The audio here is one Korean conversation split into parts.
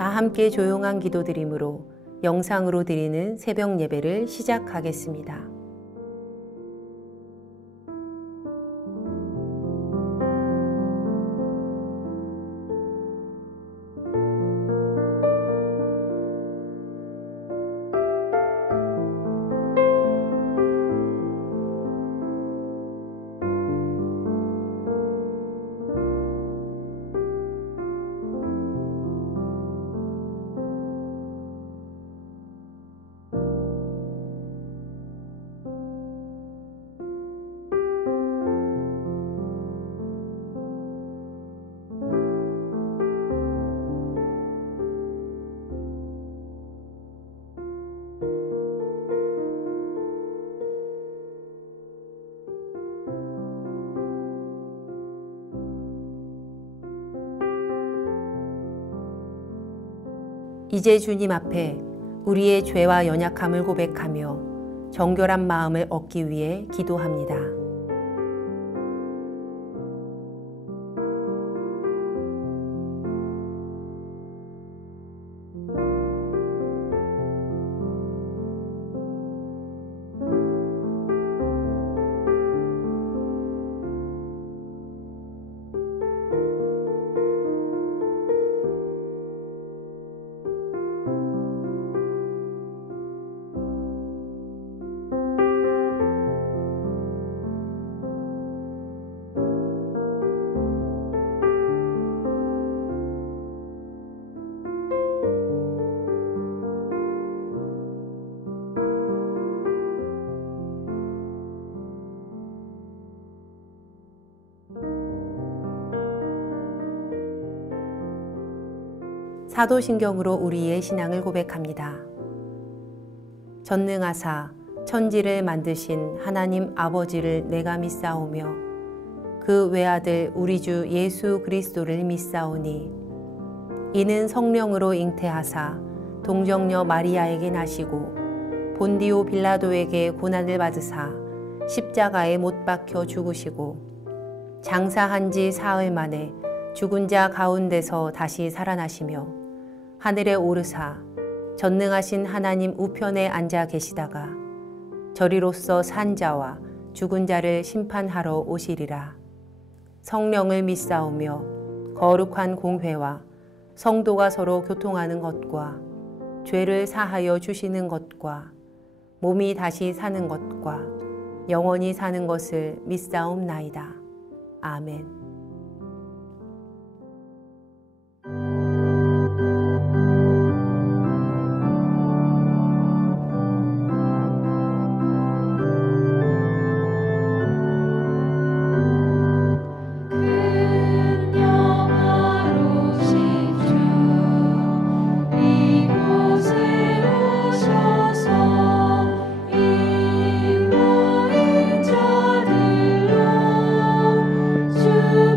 다 함께 조용한 기도드림으로 영상으로 드리는 새벽 예배를 시작하겠습니다. 이제 주님 앞에 우리의 죄와 연약함을 고백하며 정결한 마음을 얻기 위해 기도합니다. 사도신경으로 우리의 신앙을 고백합니다. 전능하사 천지를 만드신 하나님 아버지를 내가 믿사오며 그 외아들 우리 주 예수 그리스도를 믿사오니 이는 성령으로 잉태하사 동정녀 마리아에게 나시고 본디오 빌라도에게 고난을 받으사 십자가에 못 박혀 죽으시고 장사한 지 사흘 만에 죽은 자 가운데서 다시 살아나시며 하늘에 오르사 전능하신 하나님 우편에 앉아 계시다가 저리로서 산 자와 죽은 자를 심판하러 오시리라. 성령을 믿사오며 거룩한 공회와 성도가 서로 교통하는 것과 죄를 사하여 주시는 것과 몸이 다시 사는 것과 영원히 사는 것을 믿사옵나이다. 아멘. 주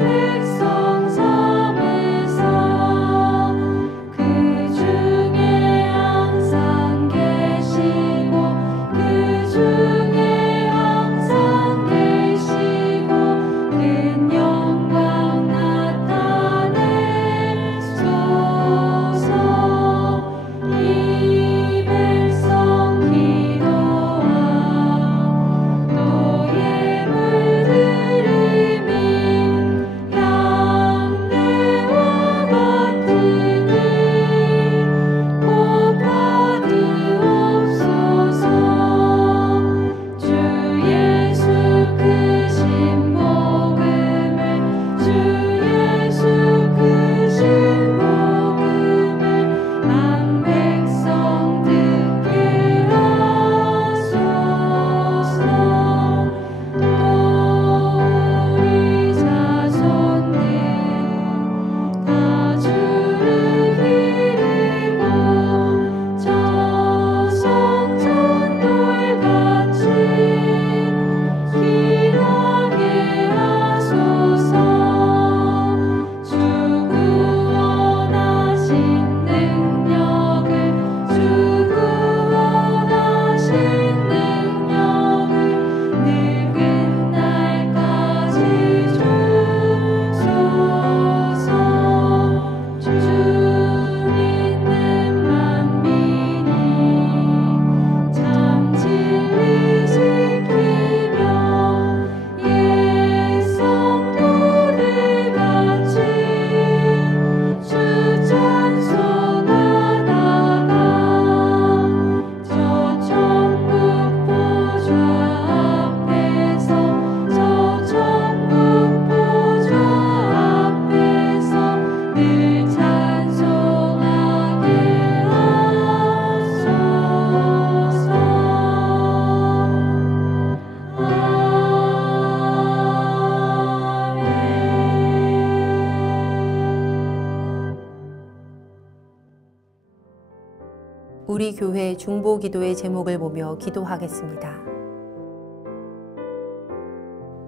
우리 교회 중보 기도의 제목을 보며 기도하겠습니다.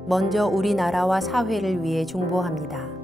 먼저 우리나라와 사회를 위해 중보합니다.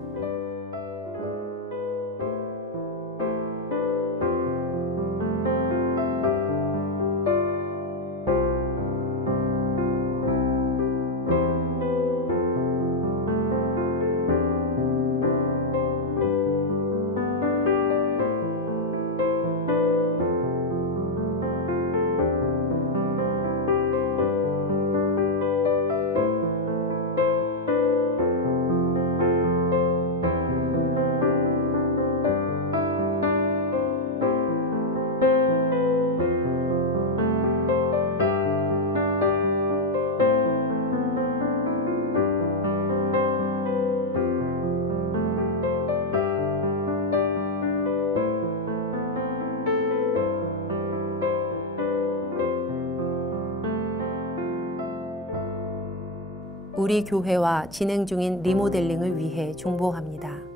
우리 교회와 진행 중인 리모델링을 위해 중보합니다.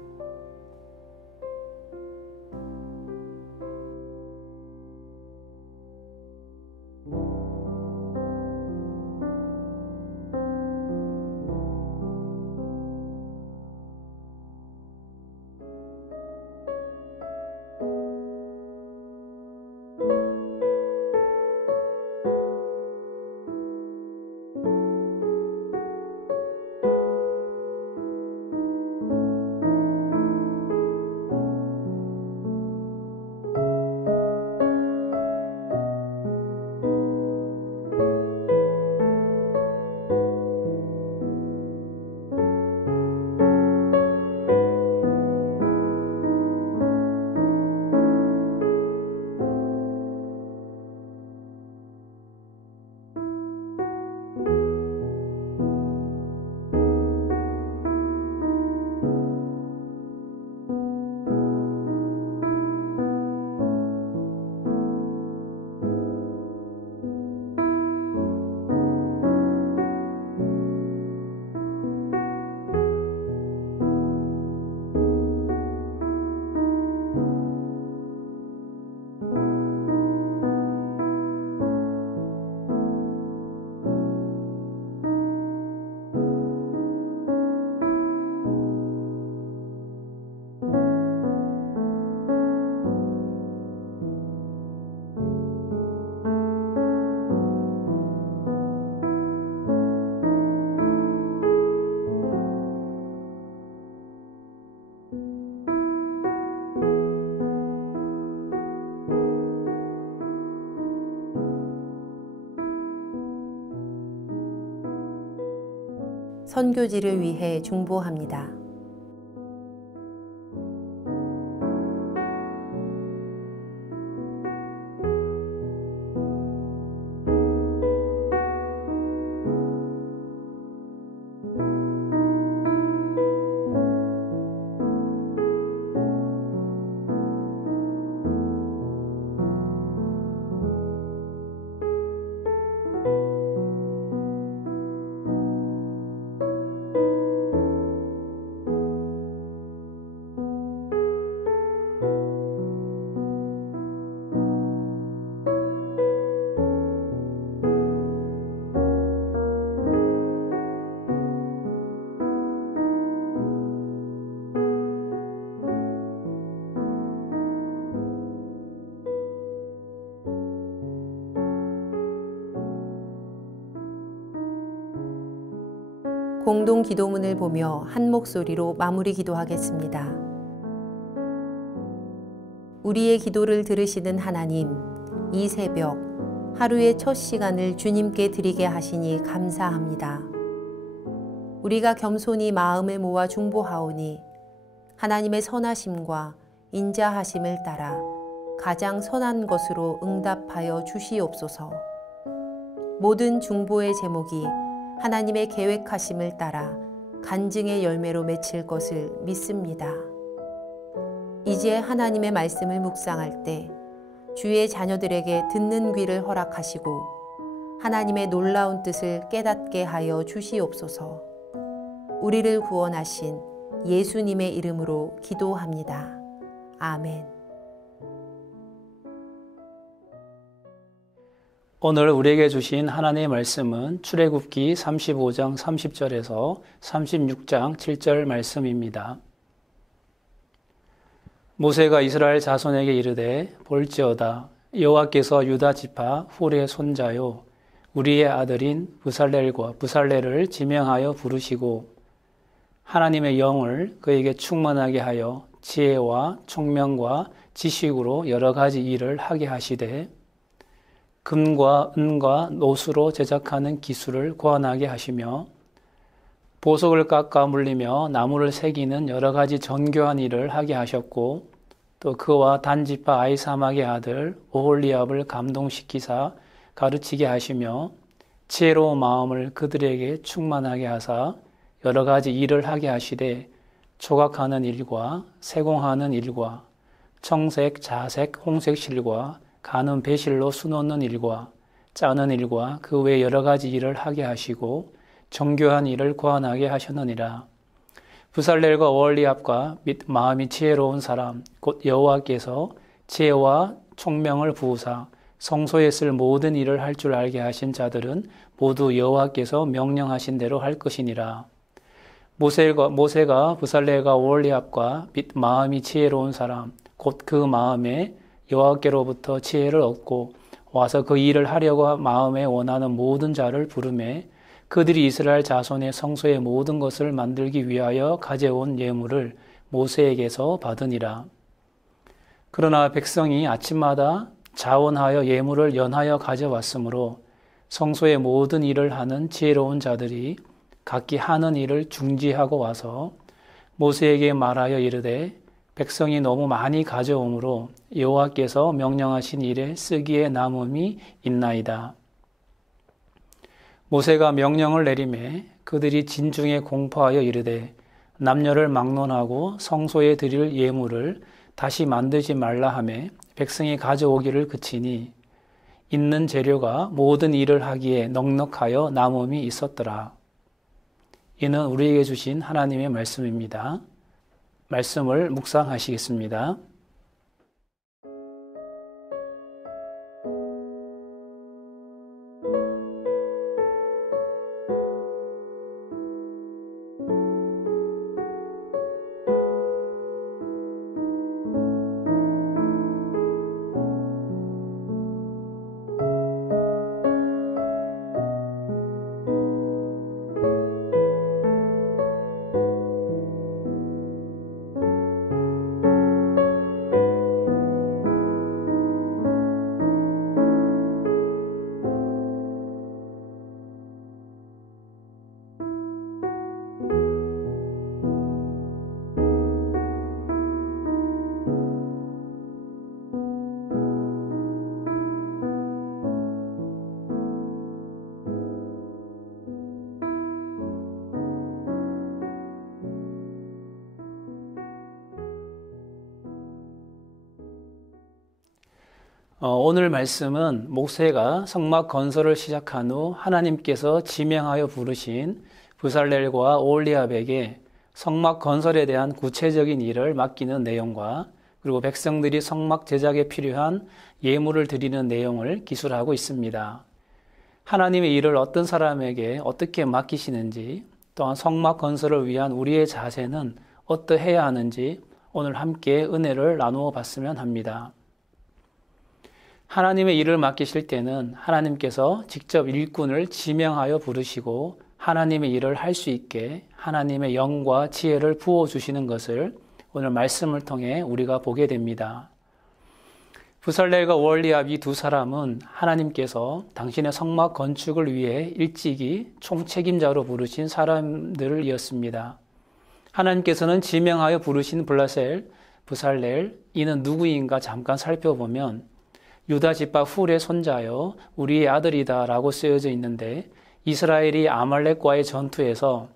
선교지를 위해 중보합니다. 공동 기도문을 보며 한 목소리로 마무리 기도하겠습니다. 우리의 기도를 들으시는 하나님, 이 새벽 하루의 첫 시간을 주님께 드리게 하시니 감사합니다. 우리가 겸손히 마음을 모아 중보하오니 하나님의 선하심과 인자하심을 따라 가장 선한 것으로 응답하여 주시옵소서. 모든 중보의 제목이 하나님의 계획하심을 따라 간증의 열매로 맺힐 것을 믿습니다. 이제 하나님의 말씀을 묵상할 때 주의 자녀들에게 듣는 귀를 허락하시고 하나님의 놀라운 뜻을 깨닫게 하여 주시옵소서. 우리를 구원하신 예수님의 이름으로 기도합니다. 아멘. 오늘 우리에게 주신 하나님의 말씀은 출애굽기 35장 30절에서 36장 7절 말씀입니다. 모세가 이스라엘 자손에게 이르되 볼지어다 여호와께서 유다 지파 훌의 손자요 우리의 아들인 부살렐을 지명하여 부르시고 하나님의 영을 그에게 충만하게 하여 지혜와 총명과 지식으로 여러 가지 일을 하게 하시되 금과 은과 노수로 제작하는 기술을 고안하게 하시며 보석을 깎아 물리며 나무를 새기는 여러 가지 정교한 일을 하게 하셨고 또 그와 단지파 아히사막의 아들 오홀리압을 감동시키사 가르치게 하시며 지혜로운 마음을 그들에게 충만하게 하사 여러 가지 일을 하게 하시되 조각하는 일과 세공하는 일과 청색, 자색, 홍색 실과 가는 배실로 수놓는 일과 짜는 일과 그 외 여러 가지 일을 하게 하시고 정교한 일을 고안하게 하셨느니라. 부살렐과 오홀리압과 및 마음이 지혜로운 사람 곧 여호와께서 지혜와 총명을 부으사 성소에 쓸 모든 일을 할 줄 알게 하신 자들은 모두 여호와께서 명령하신 대로 할 것이니라. 모세가 부살렐과 오홀리압과 및 마음이 지혜로운 사람 곧 그 마음에 여호와께로부터 지혜를 얻고 와서 그 일을 하려고 마음에 원하는 모든 자를 부르매 그들이 이스라엘 자손의 성소의 모든 것을 만들기 위하여 가져온 예물을 모세에게서 받으니라. 그러나 백성이 아침마다 자원하여 예물을 연하여 가져왔으므로 성소의 모든 일을 하는 지혜로운 자들이 각기 하는 일을 중지하고 와서 모세에게 말하여 이르되 백성이 너무 많이 가져오므로 여호와께서 명령하신 일에 쓰기에 남음이 있나이다. 모세가 명령을 내리매 그들이 진중에 공포하여 이르되 남녀를 막론하고 성소에 드릴 예물을 다시 만들지 말라 하매 백성이 가져오기를 그치니 있는 재료가 모든 일을 하기에 넉넉하여 남음이 있었더라. 이는 우리에게 주신 하나님의 말씀입니다. 말씀을 묵상하시겠습니다. 오늘 말씀은 모세가 성막 건설을 시작한 후 하나님께서 지명하여 부르신 부살렐과 오홀리압에게 성막 건설에 대한 구체적인 일을 맡기는 내용과 그리고 백성들이 성막 제작에 필요한 예물을 드리는 내용을 기술하고 있습니다. 하나님의 일을 어떤 사람에게 어떻게 맡기시는지 또한 성막 건설을 위한 우리의 자세는 어떠해야 하는지 오늘 함께 은혜를 나누어 봤으면 합니다. 하나님의 일을 맡기실 때는 하나님께서 직접 일꾼을 지명하여 부르시고 하나님의 일을 할 수 있게 하나님의 영과 지혜를 부어주시는 것을 오늘 말씀을 통해 우리가 보게 됩니다. 부살렐과 오홀리압 이 두 사람은 하나님께서 당신의 성막 건축을 위해 일찍이 총책임자로 부르신 사람들이었습니다. 하나님께서는 지명하여 부르신 부살렐 이는 누구인가 잠깐 살펴보면 유다 지파 훌의 손자여 우리의 아들이다 라고 쓰여져 있는데 이스라엘이 아말렉과의 전투에서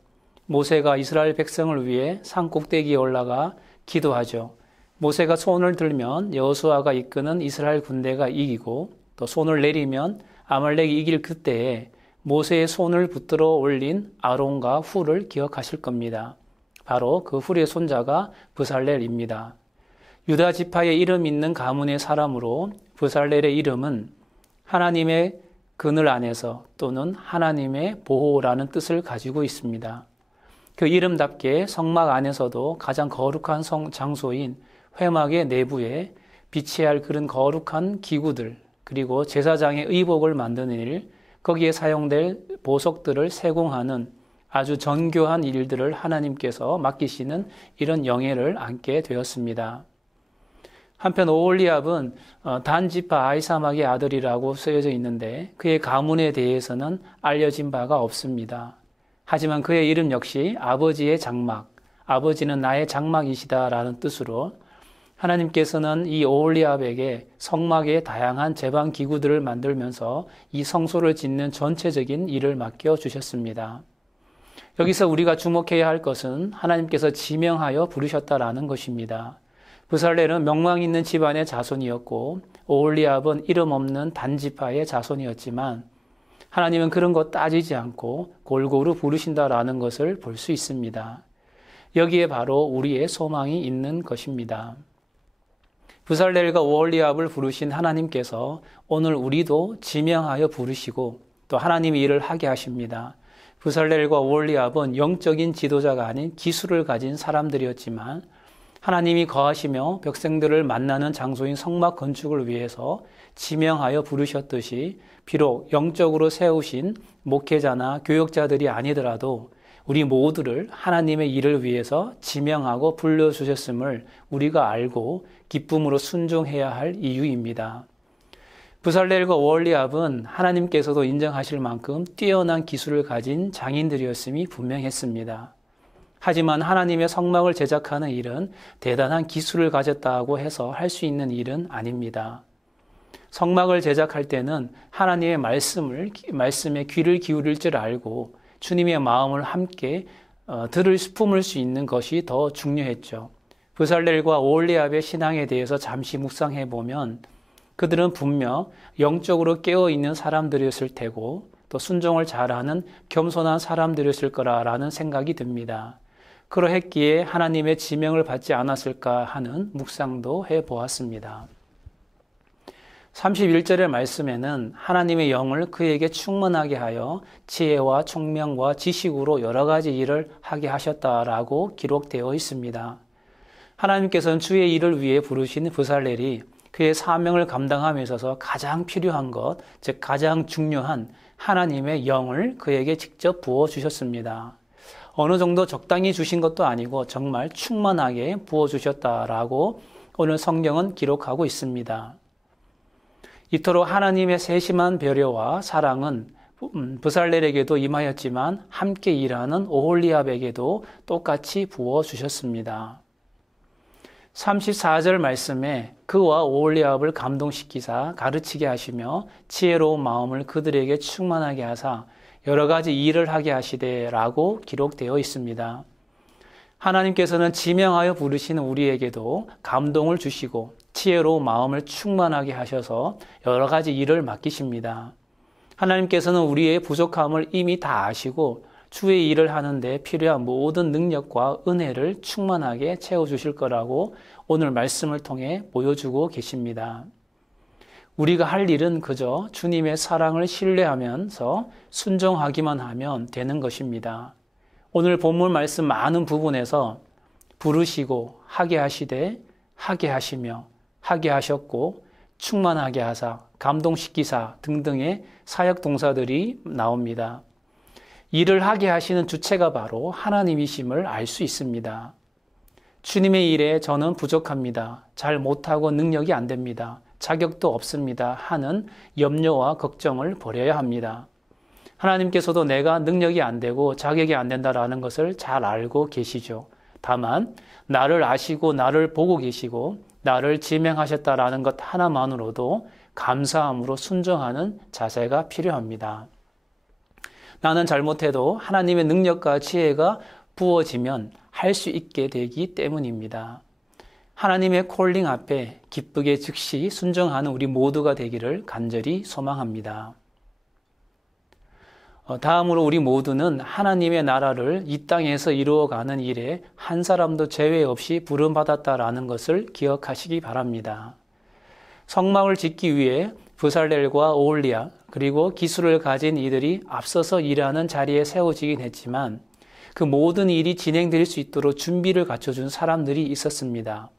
모세가 이스라엘 백성을 위해 산 꼭대기에 올라가 기도하죠. 모세가 손을 들면 여호수아가 이끄는 이스라엘 군대가 이기고 또 손을 내리면 아말렉이 이길 그때에 모세의 손을 붙들어 올린 아론과 훌을 기억하실 겁니다. 바로 그 훌의 손자가 부살렐입니다. 유다 지파에 이름 있는 가문의 사람으로 부살렐의 이름은 하나님의 그늘 안에서 또는 하나님의 보호라는 뜻을 가지고 있습니다. 그 이름답게 성막 안에서도 가장 거룩한 장소인 회막의 내부에 비치해야 할 그런 거룩한 기구들, 그리고 제사장의 의복을 만드는 일, 거기에 사용될 보석들을 세공하는 아주 정교한 일들을 하나님께서 맡기시는 이런 영예를 안게 되었습니다. 한편 오홀리압은 단지파 아히사막의 아들이라고 쓰여져 있는데 그의 가문에 대해서는 알려진 바가 없습니다. 하지만 그의 이름 역시 아버지의 장막, 아버지는 나의 장막이시다라는 뜻으로 하나님께서는 이 오홀리압에게 성막의 다양한 제방 기구들을 만들면서 이 성소를 짓는 전체적인 일을 맡겨주셨습니다. 여기서 우리가 주목해야 할 것은 하나님께서 지명하여 부르셨다라는 것입니다. 부살렐은 명망 있는 집안의 자손이었고 오홀리압은 이름 없는 단지파의 자손이었지만 하나님은 그런 것 따지지 않고 골고루 부르신다라는 것을 볼 수 있습니다. 여기에 바로 우리의 소망이 있는 것입니다. 부살렐과 오홀리압을 부르신 하나님께서 오늘 우리도 지명하여 부르시고 또 하나님이 일을 하게 하십니다. 부살렐과 오홀리압은 영적인 지도자가 아닌 기술을 가진 사람들이었지만 하나님이 거하시며 백성들을 만나는 장소인 성막 건축을 위해서 지명하여 부르셨듯이 비록 영적으로 세우신 목회자나 교역자들이 아니더라도 우리 모두를 하나님의 일을 위해서 지명하고 불러주셨음을 우리가 알고 기쁨으로 순종해야 할 이유입니다. 부살렐과 오홀리압은 하나님께서도 인정하실 만큼 뛰어난 기술을 가진 장인들이었음이 분명했습니다. 하지만 하나님의 성막을 제작하는 일은 대단한 기술을 가졌다고 해서 할 수 있는 일은 아닙니다. 성막을 제작할 때는 하나님의 말씀에 귀를 기울일 줄 알고 주님의 마음을 함께 품을 수 있는 것이 더 중요했죠. 부살렐과 오홀리압의 신앙에 대해서 잠시 묵상해 보면 그들은 분명 영적으로 깨어있는 사람들이었을 테고 또 순종을 잘하는 겸손한 사람들이었을 거라는 생각이 듭니다. 그러했기에 하나님의 지명을 받지 않았을까 하는 묵상도 해보았습니다. 31절의 말씀에는 하나님의 영을 그에게 충만하게 하여 지혜와 총명과 지식으로 여러 가지 일을 하게 하셨다라고 기록되어 있습니다. 하나님께서는 주의 일을 위해 부르신 부살렐이 그의 사명을 감당함에 있어서 가장 필요한 것, 즉 가장 중요한 하나님의 영을 그에게 직접 부어주셨습니다. 어느 정도 적당히 주신 것도 아니고 정말 충만하게 부어주셨다라고 오늘 성경은 기록하고 있습니다. 이토록 하나님의 세심한 배려와 사랑은 부살렐에게도 임하였지만 함께 일하는 오홀리압에게도 똑같이 부어주셨습니다. 34절 말씀에 그와 오홀리압을 감동시키사 가르치게 하시며 지혜로운 마음을 그들에게 충만하게 하사 여러 가지 일을 하게 하시되라고 기록되어 있습니다. 하나님께서는 지명하여 부르시는 우리에게도 감동을 주시고 지혜로운 마음을 충만하게 하셔서 여러 가지 일을 맡기십니다. 하나님께서는 우리의 부족함을 이미 다 아시고 주의 일을 하는데 필요한 모든 능력과 은혜를 충만하게 채워주실 거라고 오늘 말씀을 통해 보여주고 계십니다. 우리가 할 일은 그저 주님의 사랑을 신뢰하면서 순종하기만 하면 되는 것입니다. 오늘 본문 말씀 많은 부분에서 부르시고 하게 하시되 하게 하시며 하게 하셨고 충만하게 하사 감동시키사 등등의 사역 동사들이 나옵니다. 일을 하게 하시는 주체가 바로 하나님이심을 알 수 있습니다. 주님의 일에 저는 부족합니다. 잘 못하고 능력이 안 됩니다. 자격도 없습니다. 하는 염려와 걱정을 버려야 합니다. 하나님께서도 내가 능력이 안 되고 자격이 안 된다라는 것을 잘 알고 계시죠. 다만 나를 아시고 나를 보고 계시고 나를 지명하셨다라는 것 하나만으로도 감사함으로 순종하는 자세가 필요합니다. 나는 잘못해도 하나님의 능력과 지혜가 부어지면 할 수 있게 되기 때문입니다. 하나님의 콜링 앞에 기쁘게 즉시 순종하는 우리 모두가 되기를 간절히 소망합니다. 다음으로 우리 모두는 하나님의 나라를 이 땅에서 이루어가는 일에 한 사람도 제외 없이 부름받았다라는 것을 기억하시기 바랍니다. 성막을 짓기 위해 부살렐과 오홀리아 그리고 기술을 가진 이들이 앞서서 일하는 자리에 세워지긴 했지만 그 모든 일이 진행될 수 있도록 준비를 갖춰준 사람들이 있었습니다.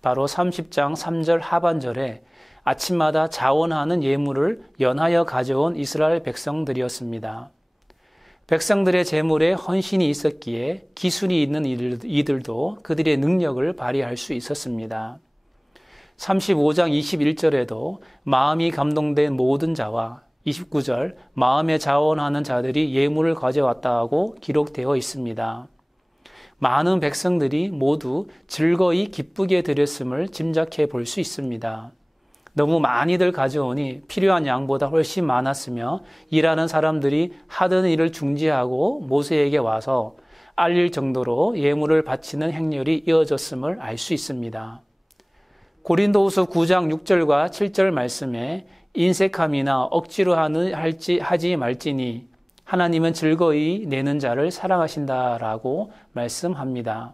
바로 30장 3절 하반절에 아침마다 자원하는 예물을 연하여 가져온 이스라엘 백성들이었습니다. 백성들의 재물에 헌신이 있었기에 기술이 있는 이들도 그들의 능력을 발휘할 수 있었습니다. 35장 21절에도 마음이 감동된 모든 자와 29절 마음에 자원하는 자들이 예물을 가져왔다고 기록되어 있습니다. 많은 백성들이 모두 즐거이 기쁘게 드렸음을 짐작해 볼 수 있습니다. 너무 많이들 가져오니 필요한 양보다 훨씬 많았으며 일하는 사람들이 하던 일을 중지하고 모세에게 와서 알릴 정도로 예물을 바치는 행렬이 이어졌음을 알 수 있습니다. 고린도후서 9장 6절과 7절 말씀에 인색함이나 억지로 하지 말지니 하나님은 즐거이 내는 자를 사랑하신다라고 말씀합니다.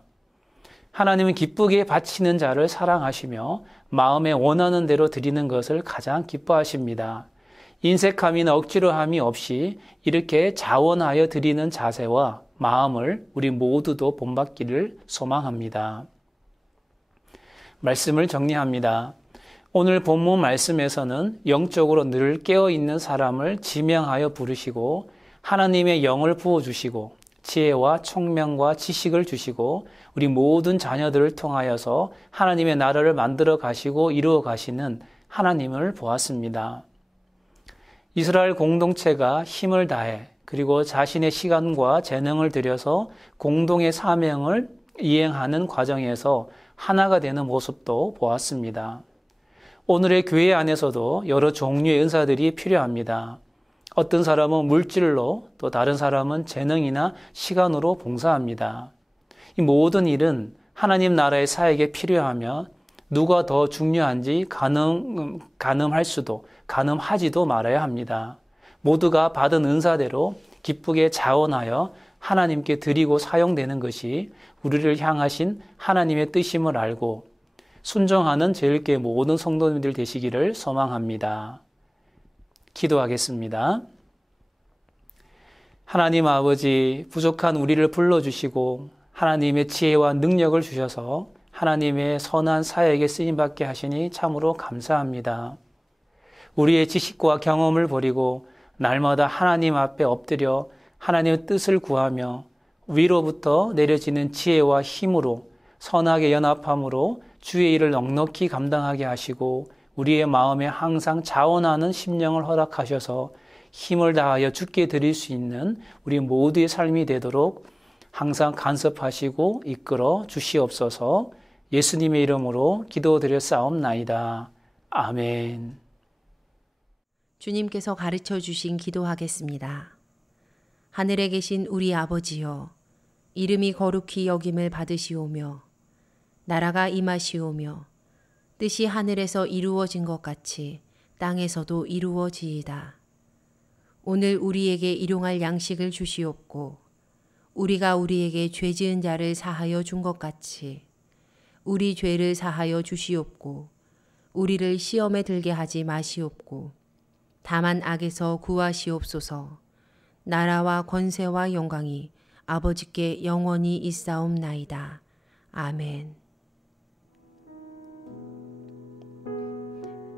하나님은 기쁘게 바치는 자를 사랑하시며 마음에 원하는 대로 드리는 것을 가장 기뻐하십니다. 인색함이나 억지로 함이 없이 이렇게 자원하여 드리는 자세와 마음을 우리 모두도 본받기를 소망합니다. 말씀을 정리합니다. 오늘 본문 말씀에서는 영적으로 늘 깨어있는 사람을 지명하여 부르시고 하나님의 영을 부어주시고 지혜와 총명과 지식을 주시고 우리 모든 자녀들을 통하여서 하나님의 나라를 만들어 가시고 이루어 가시는 하나님을 보았습니다. 이스라엘 공동체가 힘을 다해 그리고 자신의 시간과 재능을 들여서 공동의 사명을 이행하는 과정에서 하나가 되는 모습도 보았습니다. 오늘의 교회 안에서도 여러 종류의 은사들이 필요합니다. 어떤 사람은 물질로 또 다른 사람은 재능이나 시간으로 봉사합니다. 이 모든 일은 하나님 나라의 사역에 필요하며 누가 더 중요한지 가늠하지도 말아야 합니다. 모두가 받은 은사대로 기쁘게 자원하여 하나님께 드리고 사용되는 것이 우리를 향하신 하나님의 뜻임을 알고 순종하는 제일교회 모든 성도님들 되시기를 소망합니다. 기도하겠습니다. 하나님 아버지, 부족한 우리를 불러주시고 하나님의 지혜와 능력을 주셔서 하나님의 선한 사역에 쓰임받게 하시니 참으로 감사합니다. 우리의 지식과 경험을 버리고 날마다 하나님 앞에 엎드려 하나님의 뜻을 구하며 위로부터 내려지는 지혜와 힘으로 선하게 연합함으로 주의 일을 넉넉히 감당하게 하시고 우리의 마음에 항상 자원하는 심령을 허락하셔서 힘을 다하여 주께 드릴 수 있는 우리 모두의 삶이 되도록 항상 간섭하시고 이끌어 주시옵소서. 예수님의 이름으로 기도드렸사옵나이다. 아멘. 주님께서 가르쳐 주신 기도하겠습니다. 하늘에 계신 우리 아버지여, 이름이 거룩히 여김을 받으시오며 나라가 임하시오며 뜻이 하늘에서 이루어진 것 같이 땅에서도 이루어지이다. 오늘 우리에게 일용할 양식을 주시옵고 우리가 우리에게 죄 지은 자를 사하여 준 것 같이 우리 죄를 사하여 주시옵고 우리를 시험에 들게 하지 마시옵고 다만 악에서 구하시옵소서. 나라와 권세와 영광이 아버지께 영원히 있사옵나이다. 아멘.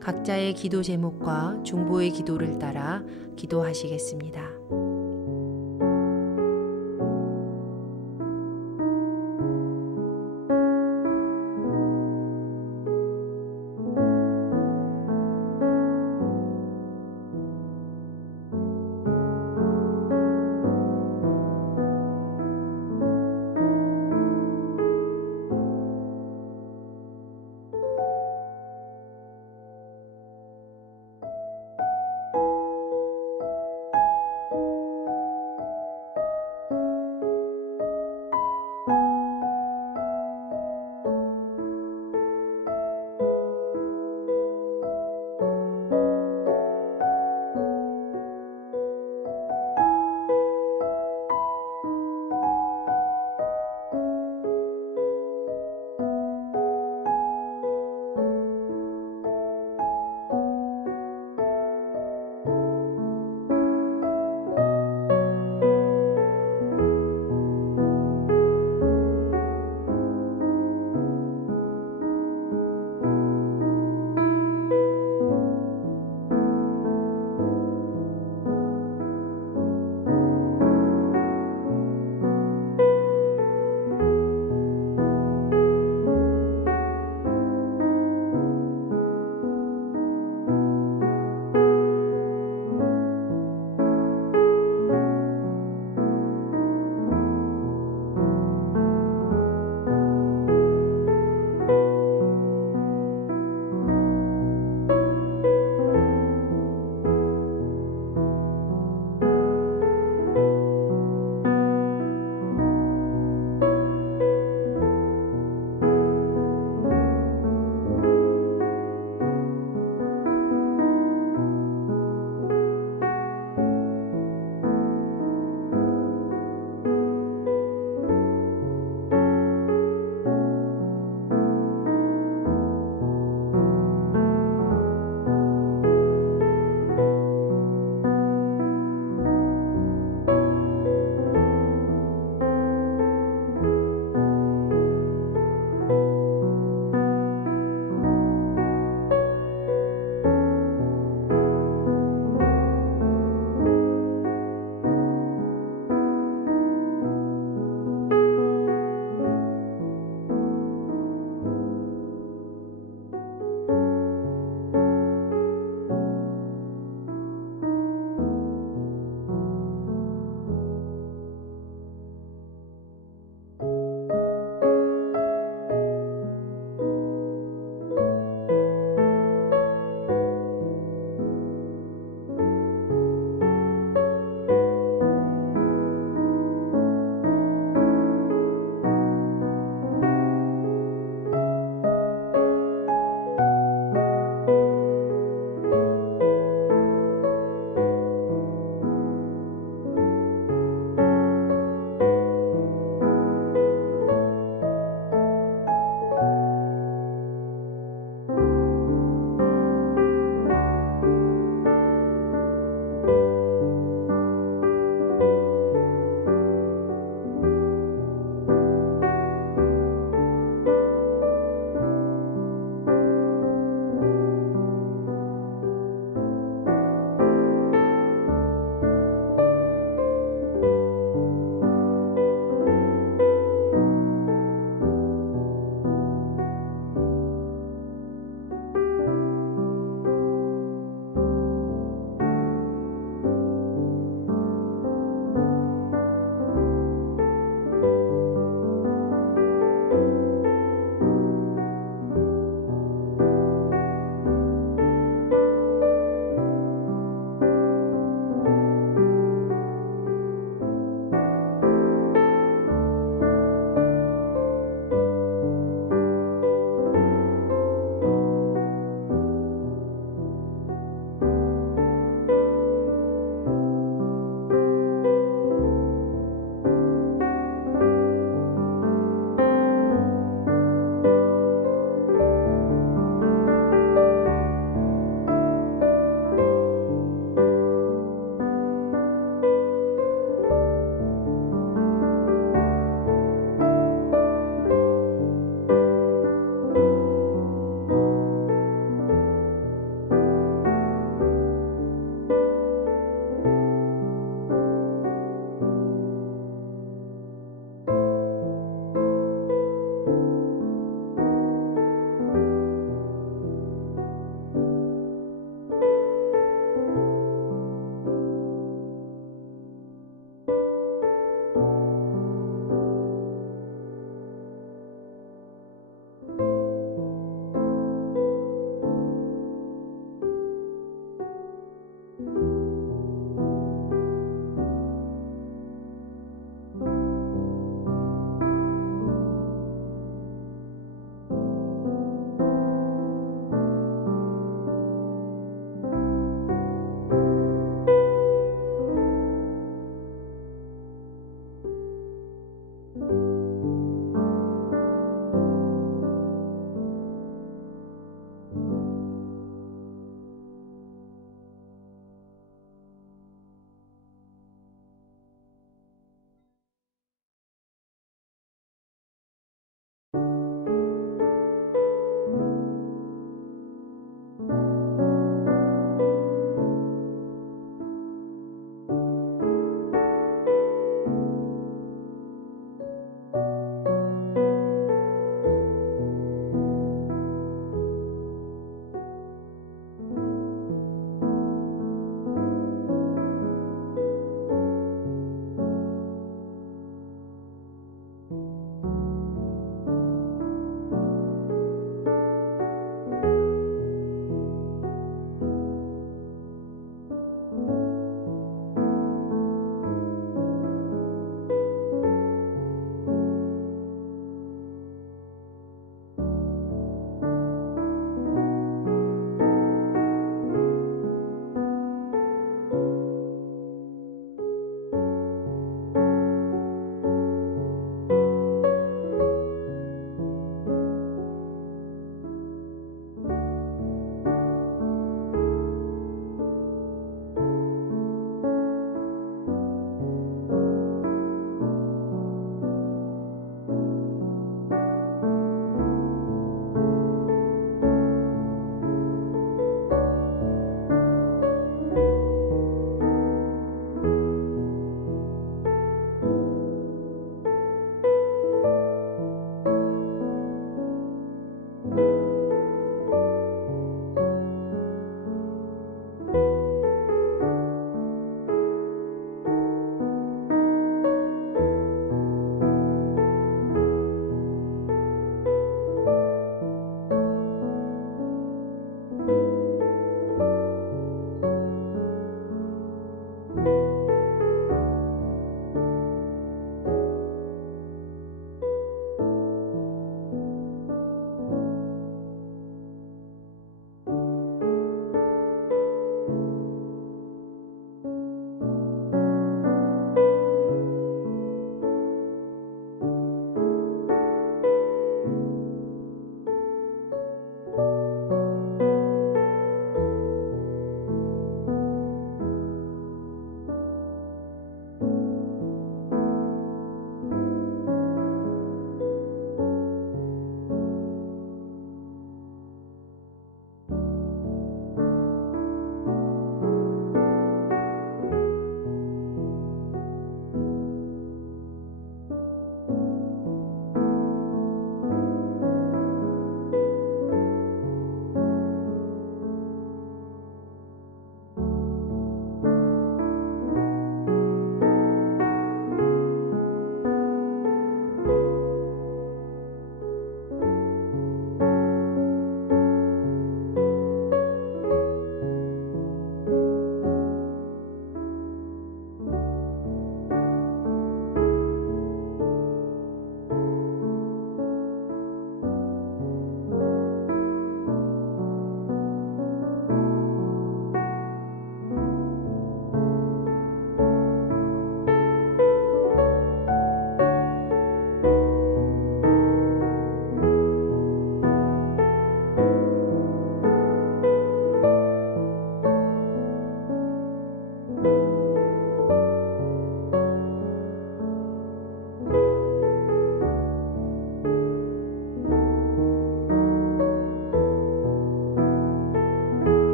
각자의 기도 제목과 중보의 기도를 따라 기도하시겠습니다.